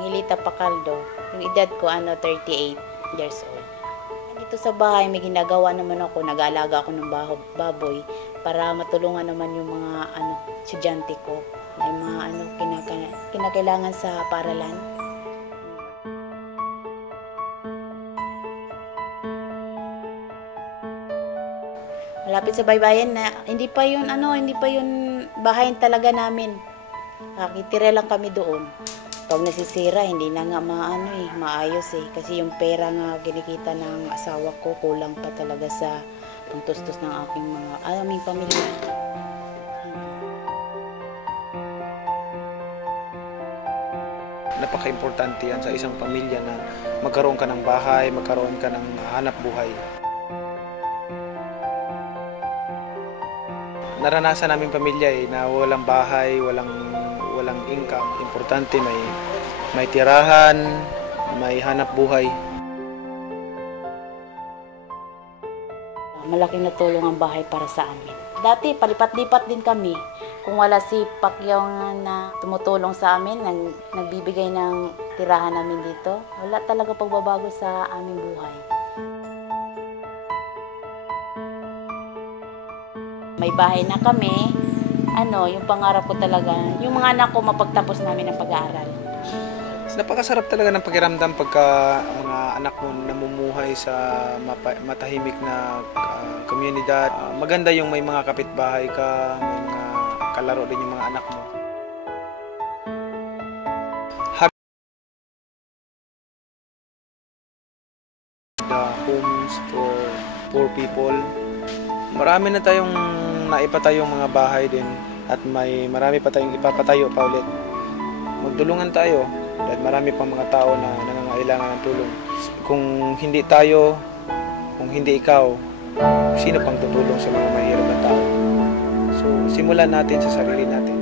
Angelita Pacaldo. Yung edad ko 38 years old. Dito sa bahay may ginagawa naman ako, nag-aalaga ako ng baboy para matulungan naman yung mga estudyante ko. May mga kinakailangan sa paaralan. Malapit sa baybayin na hindi pa yun bahay talaga namin. Nakitira lang kami doon. Pag nasisira, hindi na nga maayos kasi yung pera nga kinikita ng asawa ko kulang pa talaga sa pangtustos ng aming pamilya. Napaka-importante yan sa isang pamilya na magkaroon ka ng bahay, magkaroon ka ng hanap buhay. Naranasan namin pamilya na walang bahay, walang income. Importante may tirahan, may hanap buhay. Malaking natulong ang bahay para sa amin. Dati palipat-lipat din kami. Kung wala si Pacquiao na tumutulong sa amin, nagbibigay ng tirahan namin dito, wala talaga pagbabago sa aming buhay. May bahay na kami. Yung pangarap ko talaga, yung mga anak ko mapagtapos namin ang pag-aaral. Napakasarap talaga ng pakiramdam pagka mga anak mo namumuhay sa matahimik na komunidad. Maganda yung may mga kapitbahay ka, may mga kalaro din yung mga anak mo. The homes for poor people. Marami na tayong naipatayong mga bahay din at marami pa tayong ipapatayo pa ulit. Magtulungan tayo dahil marami pang mga tao na nangangailangan ng tulong. Kung hindi tayo, kung hindi ikaw, sino pang tutulong sa mga mahirap na tao? So, simulan natin sa sarili natin.